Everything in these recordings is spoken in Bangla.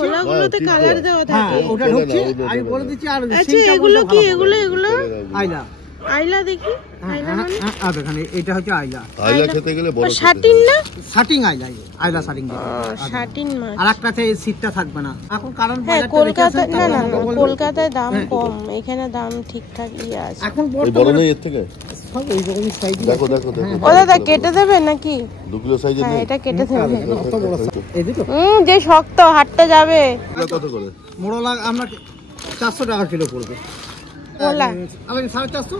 গোলাগুলোতে কালার দেওয়া থাকে। ওটা ঢুকছে আমি বলে দিচ্ছি। আর আচ্ছা এগুলো কি? এগুলো আইলা। আইলা দেখি। আইলা মানে এখানে এটা হচ্ছে আইলা। আইলা খেতে গেলে বড় শাটিন না? শাটিং আইলা। আইলা শাটিং। শাটিন মাছ। আর একটাতে সিটটা থাকবে না এখন, কারণ কলকাতায় না কলকাতায় দাম কম, এখানে দাম ঠিকঠাকই আছে। এখন বড় নেই এর থেকে। সব এই রকমই সাইজ। দেখো দেখো দেখো। ও দাদা কেটে দেবে নাকি? 2 কিলো সাইজের নেই। এটা কেটে দেবে। কত বড় এই দুটো? যে শক্ত হাটটা যাবে। কত করে? মোড়লা আমরা 400 টাকা কিলো পড়বে। মোড়লা আমি 450।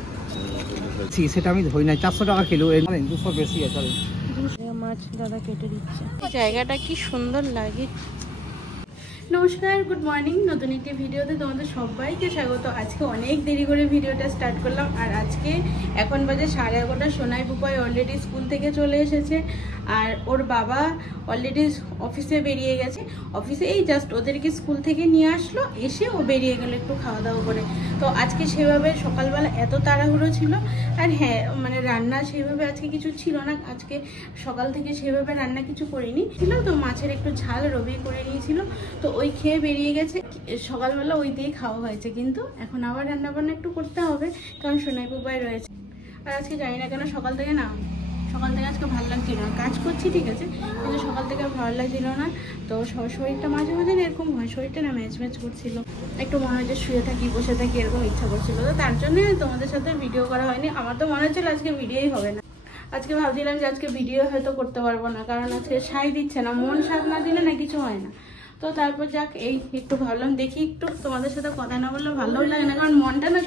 সেটা আমি ধরি না, 400 টাকা কিলো। এর মানে 200 বেশি আছে। মাছ দাদা কেটে দিচ্ছে। জায়গাটা কি সুন্দর লাগে। নমস্কার, গুড মর্নিং। নতুন একটি ভিডিওতে তোমাদের সবাইকে স্বাগত। আজকে অনেক দেরি করে ভিডিওটা স্টার্ট করলাম। আর আজকে এখন বাজে 11:30। সোনাই বুপাই অলরেডি স্কুল থেকে চলে এসেছে, আর ওর বাবা অলরেডি অফিসে বেরিয়ে গেছে। অফিসে এই জাস্ট ওদেরকে স্কুল থেকে নিয়ে আসলো, এসে ও বেরিয়ে গেল একটু খাওয়া দাওয়া করে। তো আজকে সেভাবে সকালবেলা এত তাড়াহুড়ো ছিল। আর হ্যাঁ, মানে রান্না সেভাবে আজকে কিছু ছিল না। আজকে সকাল থেকে সেভাবে রান্না কিছু করিনি ছিল। তো মাছের একটু ঝাল রবি করে নিয়েছিল, তো ওই খেয়ে বেরিয়ে গেছে। সকালবেলা ওই দিয়ে খাওয়া হয়েছে, কিন্তু এখন আবার রান্নাবান্না একটু করতে হবে, কারণ সোনাই বুবাই রয়েছে। আর আজকে জানি না কেন সকাল থেকে আজকে ভালো লাগছিল না। কাজ করছি ঠিক আছে, কিন্তু সকাল থেকে ভালো লাগছিল না। তো শরীরটা মাঝে মাঝে এরকম হয়, শরীরটা না ম্যাচ করছিল, একটু মনে হয় যে শুয়ে থাকি বসে থাকি এরকম ইচ্ছা করছিল। তো তার জন্য তোমাদের সাথে ভিডিও করা হয়নি। আমার তো মনে হচ্ছিল আজকে ভিডিওই হবে না। আজকে ভাবছিলাম যে আজকে ভিডিও হয়তো করতে পারবো না, কারণ আজকে সাই দিচ্ছে না, মন সাথ না দিলে না কিছু হয় না। তো তারপর যাক, এই একটু ভাবলাম দেখি একটু তোমাদের সাথে কথা না বললে ভালোও লাগে না, কারণ মনটা না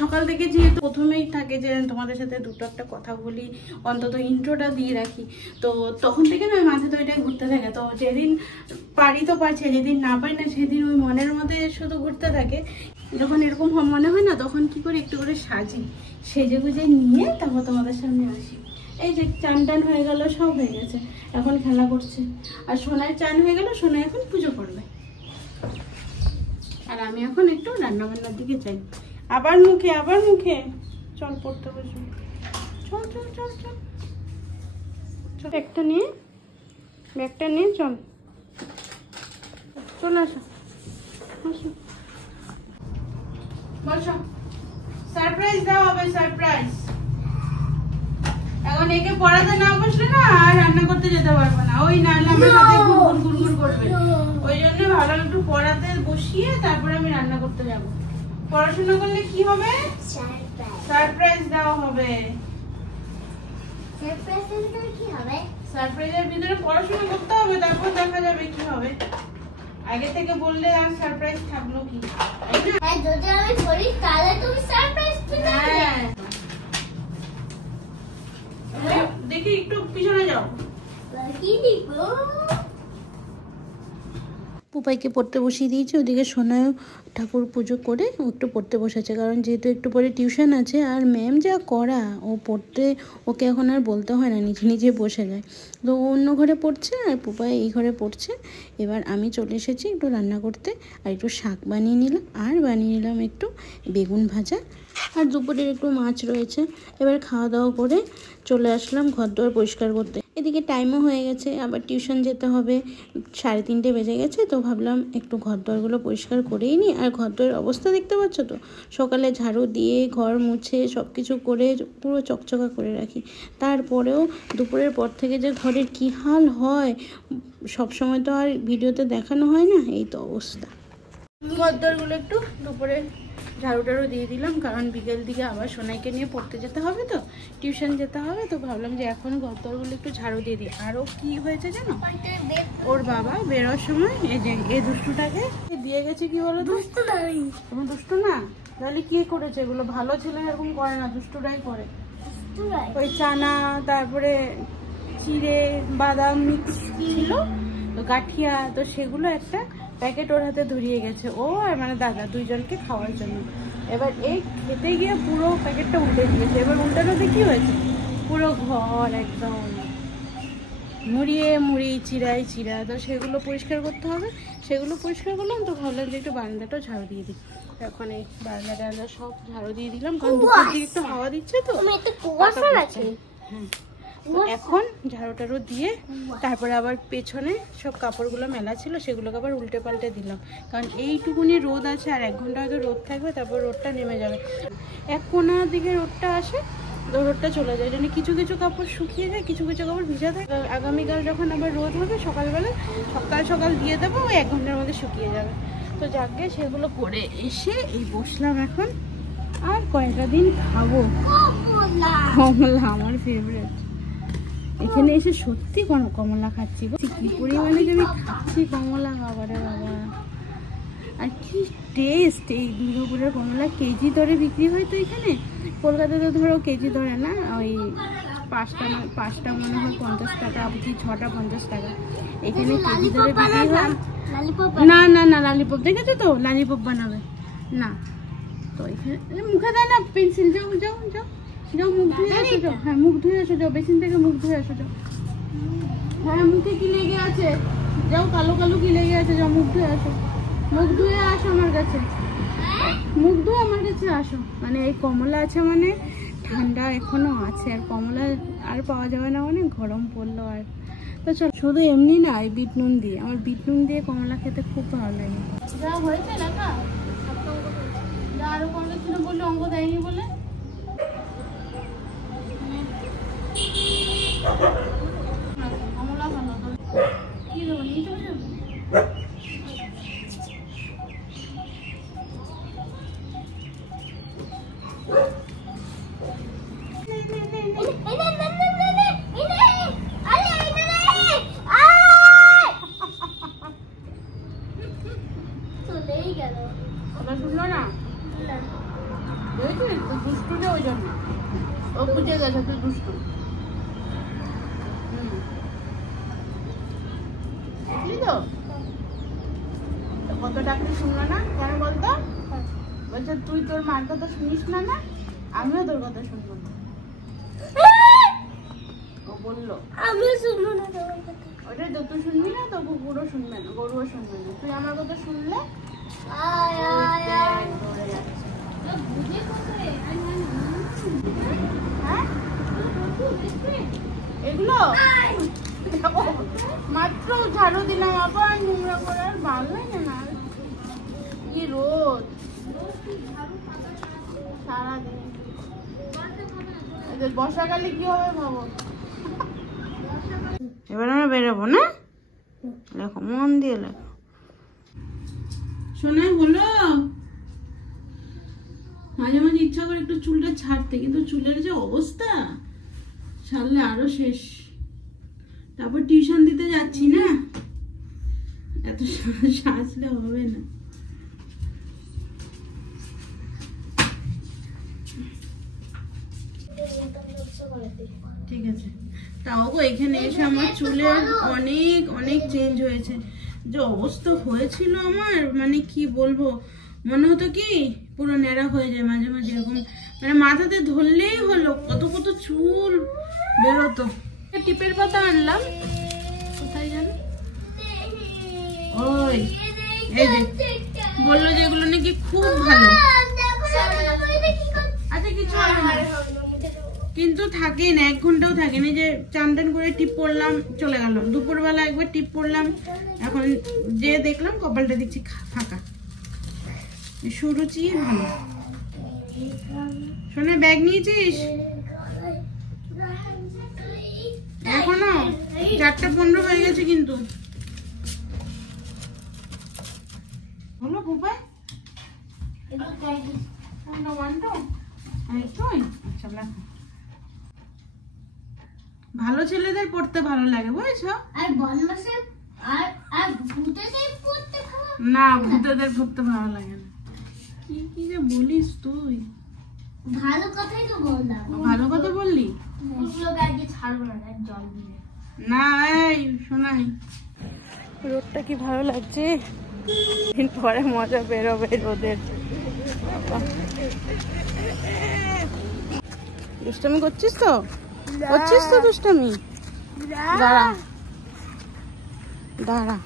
সকাল থেকে যেহেতু প্রথমেই থাকে যে তোমাদের সাথে দুটো একটা কথা বলি, অন্তত ইন্ট্রোটা দিয়ে রাখি। তো তখন থেকে না মাথায় তো এটাই ঘুরতে থাকে। তো যেদিন পারি তো পারছে, যেদিন না পারি না সেদিন ওই মনের মধ্যে শুধু ঘুরতে থাকে। যখন এরকম মনে হয় না, তখন কি করে একটু করে সাজি, সেজে গুজে নিয়ে তারপর তোমাদের সামনে আসি। এই যে চান টান হয়ে গেল, সব হয়ে গেছে, এখন খেলা করছে। আর সোনার চান হয়ে গেল, সোনা এখন পুজো করবে। আর আমি এখন একটু রান্নাবান্নার দিকে যাই। আবার মুখে চল পড়তে বসে। চল চল চল চল চল, ব্যাগটা নিয়ে চল চলে আসো। বসো, সারপ্রাইজ দেওয়া হবে, সারপ্রাইজ। এখন একে পড়াতে না বসলে না আর রান্না করতে যেতে পারবো না, ওই নাহলে আমার সাথে গুড়গুড় করবে। ওই জন্য ভালো একটু পড়াতে বসিয়ে তারপরে আমি রান্না করতে যাব। পড়াশোনা করলে কি হবে? সারপ্রাইজ দেওয়া হবে। সারপ্রাইজের ভিতরে পড়াশোনা করতে হবে, তারপর দেখা যাবে কি হবে। আগে থেকে বললে আর সারপ্রাইজ থাকলো কি? যদি আমি বলি তাহলে তুমি সারপ্রাইজ দিবে। হ্যাঁ, দেখি একটু পিছনে যাও। কি দিব? পুপাইকে পড়তে বসিয়ে দিয়েছি, ওদিকে সোনায়ও ঠাকুর পুজো করে ও একটু পড়তে বসেছে, কারণ যেহেতু একটু পরে টিউশন আছে। আর ম্যাম যা করা, ও পড়তে ওকে এখন আর বলতে হয় না, নিজে নিজে বসে যায়। তো ও অন্য ঘরে পড়ছে আর পুপাই এই ঘরে পড়ছে। এবার আমি চলে এসেছি একটু রান্না করতে, আর একটু শাক বানিয়ে নিলাম, আর বানিয়ে নিলাম একটু বেগুন ভাজা, আর দুপুরের একটু মাছ রয়েছে। এবার খাওয়া দাওয়া করে চলে আসলাম ঘর দুয়ার পরিষ্কার করতে। এদিকে টাইমও হয়ে গেছে, আবার টিউশন যেতে হবে, 3:30 বেজে গেছে। তো ভাবলাম একটু ঘর দুয়ারগুলো পরিষ্কার করেই নিই। আর ঘর দুয়ারের অবস্থা দেখতে পাচ্ছ তো, সকালে ঝাড়ু দিয়ে ঘর মুছে সব কিছু করে পুরো চকচকা করে রাখি। তারপরেও দুপুরের পর থেকে যে ঘরের কী হাল হয়, সবসময় তো আর ভিডিওতে দেখানো হয় না, এই তো অবস্থা। ঘর দুয়ারগুলো একটু দুপুরে ঝাড়ু টাড়ু দিয়ে দিলাম, কারণ বিকেল দিকে আবার সোনাইকে নিয়ে পড়তে যেতে হবে, তো টিউশন যেতে হবে। তো ভাবলাম যে এখন ঘর দুয়ারগুলো একটু ঝাড়ু দিয়ে দিই। আরও কি হয়েছে জানো, ওর বাবা বেরোর সময় এই দুষ্টুটাকে দিয়ে গেছে। কি বলো, তুমি দুষ্টু না? তাহলে কি করেছে? এগুলো ভালো ছেলে এরকম করে না, দুষ্টুরাই করে। ওই চানা, তারপরে চিড়ে বাদাম মিক্স ছিল তো গাঠিয়া, তো সেগুলো একটা প্যাকেট ওর হাতে ধরিয়ে গেছে, ও আর মানে দাদা দুইজনকে খাওয়ার জন্য। এবার এই খেতে গিয়ে পুরো প্যাকেটটা উল্টে দিয়েছে। এবার উল্টানোতে কি হয়েছে, পুরো ঘর একদম মুড়িয়ে চিরা। তো সেগুলো পরিষ্কার করতে হবে, সেগুলো পরিষ্কার করলাম। তো ভাবলাম যে একটু বারান্দাটাও ঝাড়ু দিয়ে দিই। এখন এই বারান্দা সব ঝাড়ু দিয়ে দিলাম, কারণ দুপুর দিকে একটু হাওয়া দিচ্ছে তো। কুয়াশা আছে। হ্যাঁ, তো এখন ঝাড়ু টাড়ু দিয়ে তারপরে আবার পেছনে সব কাপড়গুলো মেলা ছিল সেগুলোকে আবার উল্টে পাল্টে দিলাম, কারণ এইটুকুনি রোদ আছে আর 1 ঘন্টা হয়তো রোদ থাকবে, তারপর রোদটা নেমে যাবে। এক কোনার দিকে রোদটা আসে তো রোদটা চলে যায়, জন্য কিছু কিছু কাপড় শুকিয়ে যায়, কিছু কিছু কাপড় ভিজা থাকে। আগামীকাল যখন আবার রোদ হবে সকালবেলা সকাল দিয়ে দেবো, ওই 1 ঘন্টার মধ্যে শুকিয়ে যাবে। তো যাকে সেগুলো করে এসে এই বসলাম এখন, আর কয়েকটা দিন খাবো কমলা, আমার ফেভারিট। এখানে এসে সত্যি কমলা খাচ্ছি, কি পরিমাণে যে আমি খাচ্ছি কমলা, বাবারে বাবা। আর কি টেস্ট! এই দুর্গাপুরের কমলা কেজি দরে বিক্রি হয় তো এখানে, কলকাতাতে ধরো কেজি ধরে না, ওই পাঁচটা মনে হয় 50 টাকা, আপনি 6টা 50 টাকা, এখানে কেজি দরে বিক্রি হয়। না না না, লালিপপ দেখেছো তো, লালিপপ বানাবে না তো এখানে মুখে দেয় না পেন্সিল। যাও যাও যাও যাও, মুখ ধুয়ে আসো যাও। হ্যাঁ মুখ ধুয়ে আসো যাও, বেসিন থেকে মুখ ধুয়ে আসো যাও। হ্যাঁ মুখে কি লেগে আছে, যাও কালো কালো কি লেগে আছে, যাও মুখ ধুয়ে আসো। মুখ ধুয়ে আসো আমার কাছে, মুখ ধুয়ে আমার কাছে আসো। মানে এই কমলা আছে মানে ঠান্ডা এখনো আছে, আর কমলা আর পাওয়া যাবে না মানে গরম পড়লো। আর তো চল, শুধু এমনি না, এই বিট নুন দিয়ে, আমার বিট নুন দিয়ে কমলা খেতে খুব ভালো লাগে। যা হয়েছে লেখা, আরো কমলা ছিল বললে, অঙ্ক দেয়নি বলে। কমলা ভালো কি দেবো, নিয়ে চলে যাবো। শুনলো না, দুষ্টু যে ওই জন্য ও বুঝে গেছে তুই দুষ্টু। বুঝলি তো, কত ডাক্তার শুনলো না, কেন বলতো? বলছে তুই তোর মার কথা শুনিস না, না আমিও তোর কথা শুনবো না। ও বললো আমিও শুনবো না তোমার কথা। ওটাই তো, তুই শুনবি না তো কুকুরও শুনবে না, গরুও শুনবে না, তুই আমার কথা শুনলে দৌড়ে যাচ্ছে। হ্যাঁ এগুলো মাত্র ঝাড়ু দিলাম, আবার নোংরা করে, আর ভালো লাগে না। কি রোদ সারাদিন, বর্ষাকালে কি হবে ভাবো। এবার আমরা বেরোবো না, লেখো মন দিয়ে লেখো। শোনা হলো, মাঝে মাঝে ইচ্ছা করে একটু চুলটা ছাড়তে, কিন্তু চুলের যে অবস্থা, ছাড়লে আরো শেষ। তারপর টিউশন দিতে যাচ্ছি না, এত সাজলে হবে না। ঠিক আছে, তাও গো এখানে এসে আমার চুলের অনেক অনেক চেঞ্জ হয়েছে। যে অবস্থা হয়েছিল আমার, মানে কি বলবো, মনে হতো কি পুরো ন্যাড়া হয়ে যায় মাঝে মাঝে, এরকম মানে মাথাতে ধরলেই হলো কত কত চুল বেরোতো। টিপের পাতা আনলাম, কোথায় জানো, ওই এই যে বললো যে এগুলো নাকি খুব ভালো। আচ্ছা কিছু হবে না, কিন্তু থাকেই না, 1 ঘন্টাও থাকে না। যে চান টান করে টিপ পড়লাম, চলে গেল। দুপুরবেলা একবার টিপ পড়লাম, এখন যে দেখলাম কপালটা দেখছি ফাঁকা। সুরুচি ভালো। শোনে ব্যাগ নিয়েছিস এখনো? 4:15 হয়ে গেছে কিন্তু। হলো কোপায় ভালো ছেলেদের পড়তে ভালো লাগে বুঝছো, আর বদমাশের আর ভূতেদের পড়তে ভালো না, ভূতেদের পড়তে ভালো লাগে না। কি যে বলিস তুই, ভালো কথাই তো বললাম। ভালো কথা বললি, ওগুলোকে আগে ছাড়বো না, জল দিয়ে না। এই শোনাই, রোদটা কি ভালো লাগছে, দিন পরে মজা বেরোবে রোদের। দুষ্টামি করছিস তো, করছিস তো দুষ্টামি? দাঁড়া দাঁড়া,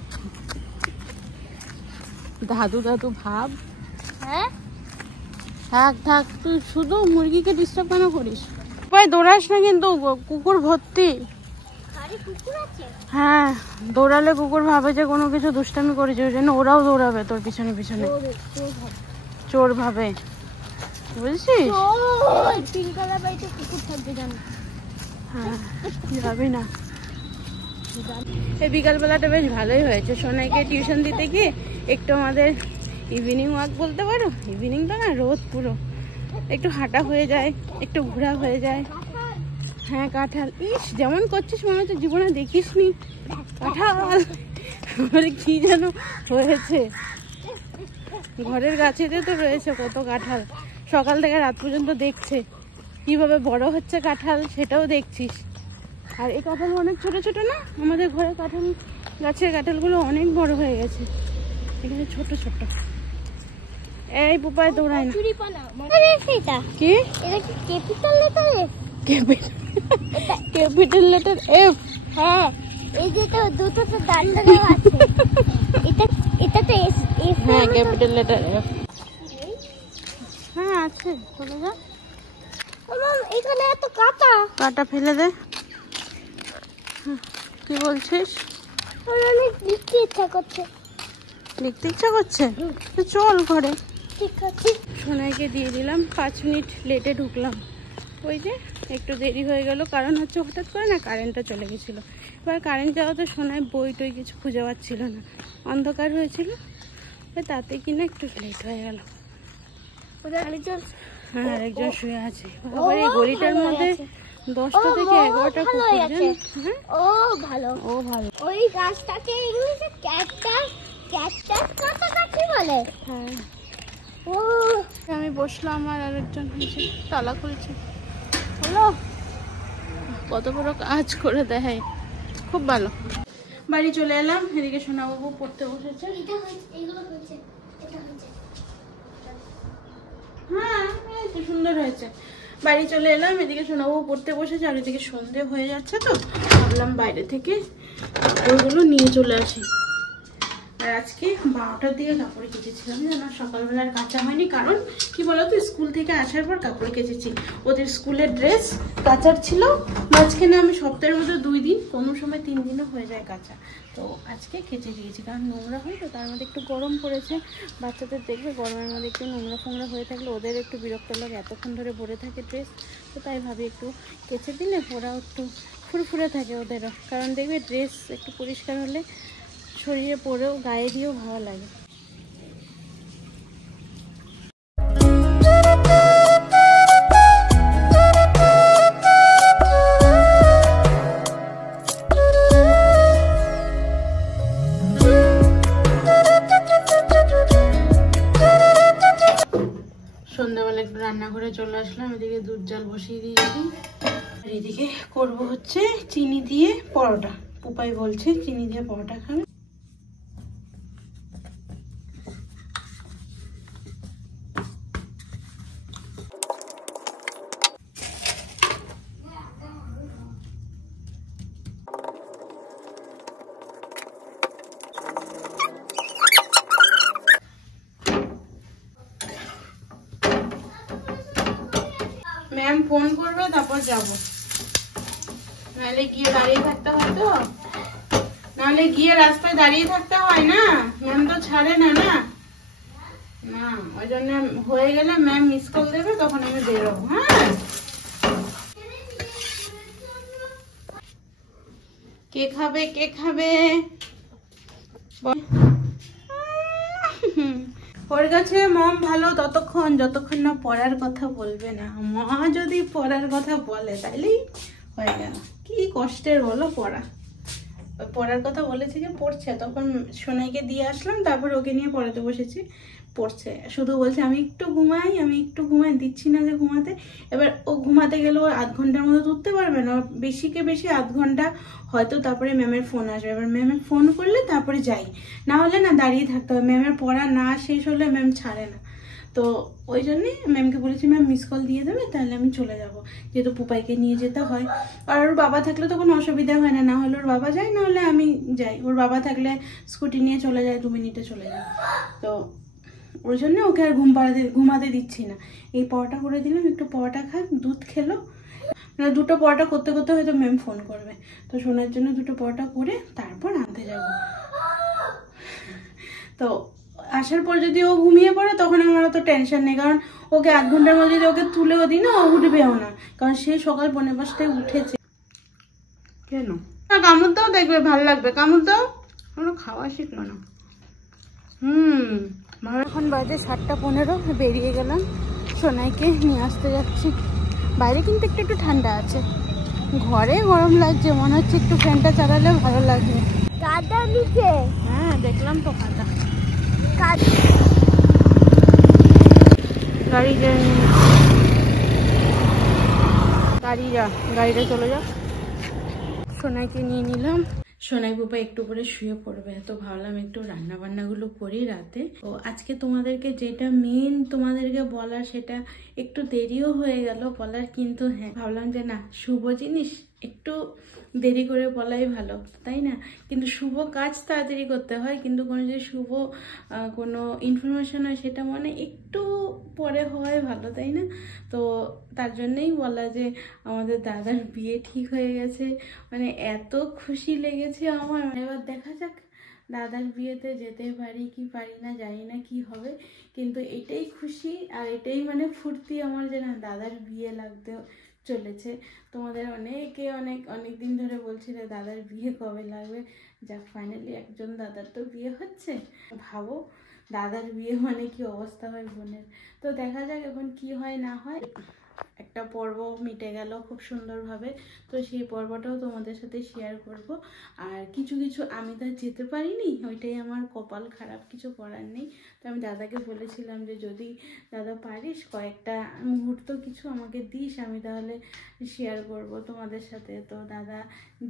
দাদু দাদু ভাব। হ্যাঁ থাক থাক, তুই শুধু মুরগিকে ডিস্টার্ব কেন করিস? পুপাই দৌড়াস না কিন্তু, কুকুর ভর্তি। আরে কুকুর আছে? হ্যাঁ, দৌড়ালে কুকুর ভাবে যে কোনো কিছু দুষ্টামি করেছে, ওই জন্য ওরাও দৌড়াবে তোর পিছনে পিছনে, চোর ভাবে, বুঝছিস? পিঙ্ক কালার বাড়িতে কুকুর থাকবে জানো? হ্যাঁ, যাবি না। এই বিকালবেলাটা বেশ ভালোই হয়েছে, সোনাইকে টিউশন দিতে গিয়ে একটু আমাদের ইভিনিং ওয়াক বলতে পারো, ইভিনিং তো না, রোদ পুরো, একটু হাঁটা হয়ে যায়, একটু ঘোরা হয়ে যায়। হ্যাঁ, কাঁঠাল, ইস যেমন করছিস মনে হচ্ছে জীবনে দেখিস নি কাঁঠাল। আমার কি যেন হয়েছে, ঘরের গাছেতে তো রয়েছে কত কাঁঠাল, সকাল থেকে রাত পর্যন্ত দেখছে কিভাবে বড় হচ্ছে কাঁঠাল, সেটাও দেখছিস। আর এই কাঁঠাল অনেক ছোট ছোট না, আমাদের ঘরে কাঁঠাল গাছের কাঁঠালগুলো অনেক বড় হয়ে গেছে, এখানে ছোট ছোট। এই পুপাই দৌড়ায় না। কি এটা? কি capital letter F? Capital letter F? হ্যাঁ, এই যে তো দুটো তো ডান্ডা দেওয়া আছে। এটা তো এস। হ্যাঁ, ক্যাপিটাল লেটার এফ। হ্যাঁ আছে, চলে যা। এখানে এত কাটা। কাটা ফেলে দে। কি বলছিস? অনেক লিখতে ইচ্ছা করছে। লিখতে ইচ্ছা করছে? চল ঘরে। ঠিক আছে। সোনাইকে দিয়ে দিলাম, 5 মিনিট লেটে ঢুকলাম। ওই যে একটু দেরি হয়ে গেল, কারণ হচ্ছে হঠাৎ করে না কারেন্টটা চলে গেছিলো। এবার কারেন্ট যাওয়াতে সোনাই বই টই কিছু খুঁজে পাচ্ছিল না, অন্ধকার হয়েছিল, তাতে কিনা একটু লেট হয়ে গেল। হ্যাঁ, আরেকজন শুয়ে আছে। আবার এই গলিটার মধ্যে 10টা থেকে 11টা কুকুর, জানিস? হ্যাঁ, ও ভালো, ও ভালো। ওই গাছটাকে ইংলিশে ক্যাকটাস কথাটা কি বলে? হ্যাঁ। ও আমি বসলাম আর আরেকজন হয়েছে, তালা খুলছে। হলো, কত বড় কাজ করে দেয়, খুব ভালো। বাড়ি চলে এলাম, এদিকে সোনাবাবু পড়তে বসেছে। এটা হচ্ছে, এগুলো হচ্ছে, এটা হচ্ছে। হ্যাঁ, এই তো সুন্দর হয়েছে। বাড়ি চলে এলাম, এদিকে সোনাবাবু পড়তে বসেছে, আর এদিকে সন্ধে হয়ে যাচ্ছে, তো ভাবলাম বাইরে থেকে কাপড়গুলো নিয়ে চলে আসি। আর আজকে 12টার দিকে কাপড় কেচেছিলাম, জানো, সকালবেলা আর কাচা হয়নি, কারণ কি বলতো, স্কুল থেকে আসার পর কাপড় কেচেছি। ওদের স্কুলের ড্রেস কাচার ছিল, মাঝখানে আমি সপ্তাহের মধ্যে 2 দিন, কোনো সময় 3 দিনও হয়ে যায় কাচা, তো আজকে কেচে দিয়েছি, কারণ নোংরা হয় তো, তার মধ্যে একটু গরম পড়েছে। বাচ্চাদের দেখবে গরমের মধ্যে একটু নোংরা ফোংরা হয়ে থাকলে ওদের একটু বিরক্ত লাগে, এতক্ষণ ধরে ভরে থাকে ড্রেস, তো তাই ভাবি একটু কেচে দিলে ওরাও একটু ফুরফুরে থাকে ওদেরও, কারণ দেখবে ড্রেস একটু পরিষ্কার হলে শরীরে পরেও গায়ে দিয়েও ভালো লাগে। সন্ধ্যাবেলা একটু রান্নাঘরে চলে আসলাম, এদিকে দুধ জাল বসিয়ে দিয়েছি, আর এদিকে করবো হচ্ছে চিনি দিয়ে পরোটা। পুপাই বলছে চিনি দিয়ে পরোটা খাবে। ম্যাম ফোন করবে, তারপর যাব, নাহলে গিয়ে দাঁড়িয়ে থাকতে হয়, তো নাহলে গিয়ে রাস্তায় দাঁড়িয়ে থাকতে হয় না, ম্যাম তো ছাড়ে না, না না, ওই জন্য হয়ে গেলে ম্যাম মিস কল দেবে, তখন আমি বেরোবো। হ্যাঁ, কে খাবে, কে খাবে? ওর কাছে মম ভালো ততক্ষণ যতক্ষণ না পড়ার কথা বলবে না। মা যদি পড়ার কথা বলে তাইলেই হয়ে গেল। কি কষ্টের বলো পড়া। পড়ার কথা বলেছে যে পড়ছে, তখন সোনাইকে দিয়ে আসলাম, তারপর ওকে নিয়ে পড়াতে বসেছি, পড়ছে, শুধু বলছে আমি একটু ঘুমাই, দিচ্ছি না যে ঘুমাতে। এবার ও ঘুমাতে গেলে ও আধ ঘন্টার মতো উঠতে পারবে না, বেশিকে বেশি আধ ঘন্টা হয়তো, তারপরে ম্যামের ফোন আসবে। এবার ম্যামের ফোন করলে তারপরে যাই, না হলে না দাঁড়িয়ে থাকতে হবে, ম্যামের পড়া না শেষ হলে ম্যাম ছাড়ে না। তো ওই জন্যই ম্যামকে বলেছি ম্যাম মিস কল দিয়ে দেবে, তাহলে আমি চলে যাব, যেহেতু পুপাইকে নিয়ে যেতে হয়। আর ওর বাবা থাকলে তো কোনো অসুবিধা হয় না, না হলে ওর বাবা যায়, না হলে আমি যাই। ওর বাবা থাকলে স্কুটি নিয়ে চলে যায়, 2 মিনিটে চলে যায়। তো ওই জন্য ওকে আর ঘুমাতে দিচ্ছি না। এই পরোটা করে দিলাম, একটু পরোটা খাক, দুধ খেলো, মানে দুটো পরোটা করতে করতে হয়তো ম্যাম ফোন করবে, তো সোনার জন্য দুটো পরোটা করে তারপর আনতে যাব। তো আসার পর যদি ও ঘুমিয়ে পড়ে তখন আমার অত টেনশন নেই, কারণ ওকে 8 ঘন্টার মধ্যে যদি ওকে তুলেও দিই না, ও উঠবেও না, কারণ সে সকাল 4:45টায় উঠেছে। কেন কামড় দাও, দেখবে ভালো লাগবে, কামড় দাও, আমরা খাওয়া শিখলো না। এখন বাজে 7:15, বেরিয়ে গেলাম, সোনাইকে নিয়ে আসতে যাচ্ছি। বাইরে কিন্তু একটু একটু ঠান্ডা আছে, ঘরে গরম লাগছে, মনে হচ্ছে একটু ফ্যানটা চালালে ভালো লাগবে। কাদা নিচে, হ্যাঁ দেখলাম তো কাদা। গাড়িটা চলে যাক। সোনাইকে নিয়ে নিলাম, সোনাই বাবা একটু করে শুয়ে পড়বে, তো ভাবলাম একটু রান্না বান্নাগুলো করি রাতে। তো আজকে তোমাদেরকে যেটা মেন তোমাদেরকে বলার, সেটা একটু দেরিও হয়ে গেল বলার, কিন্তু হ্যাঁ ভাবলাম যে না, শুভ জিনিস একটু দেরি করে বলাই ভালো, তাই না? কিন্তু শুভ কাজ তাড়াতাড়ি করতে হয়, কিন্তু কোনো যদি শুভ কোনো ইনফরমেশন হয় সেটা মানে একটু পরে হওয়াই ভালো, তাই না? তো তার জন্যই বলা যে আমাদের দাদার বিয়ে ঠিক হয়ে গেছে, মানে এত খুশি লেগেছে আমার। এবার দেখা যাক দাদার বিয়েতে যেতে পারি কি পারি না, জানি না কি হবে, কিন্তু এটাই খুশি আর এটাই মানে ফুর্তি আমার, যে না দাদার বিয়ে লাগতে চলেছে। তোমাদের অনেকে অনেক দিন ধরে বলছিল দাদার বিয়ে কবে লাগবে, যাক ফাইনালি একজন দাদার তো বিয়ে হচ্ছে। ভাবো দাদার বিয়ে মানে কি অবস্থা হয় বোনের। তো দেখা যাক এখন কি হয় না হয়। একটা পর্ব মিটে গেল খুব সুন্দরভাবে, তো সেই পর্বটাও তোমাদের সাথে শেয়ার করব। আর কিছু আমি তো যেতে পারিনি, ওইটাই আমার কপাল খারাপ, কিছু করার নেই। তো আমি দাদাকে বলেছিলাম যে যদি দাদা পারিস কয়েকটা মুহূর্ত কিছু আমাকে দিস, আমি তাহলে শেয়ার করব তোমাদের সাথে। তো দাদা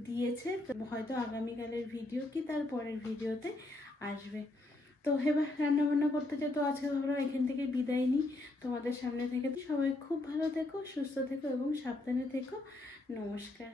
দিয়েছে, হয়তো আগামীকালের ভিডিও কি তার পরের ভিডিওতে আসবে। তো এবার রান্না বান্না করতে চাই, তো আজকে ভাবলাম এখান থেকে বিদায় নিই তোমাদের সামনে থেকে। সবাই খুব ভালো থেকো, সুস্থ থেকো এবং সাবধানে থেকো। নমস্কার।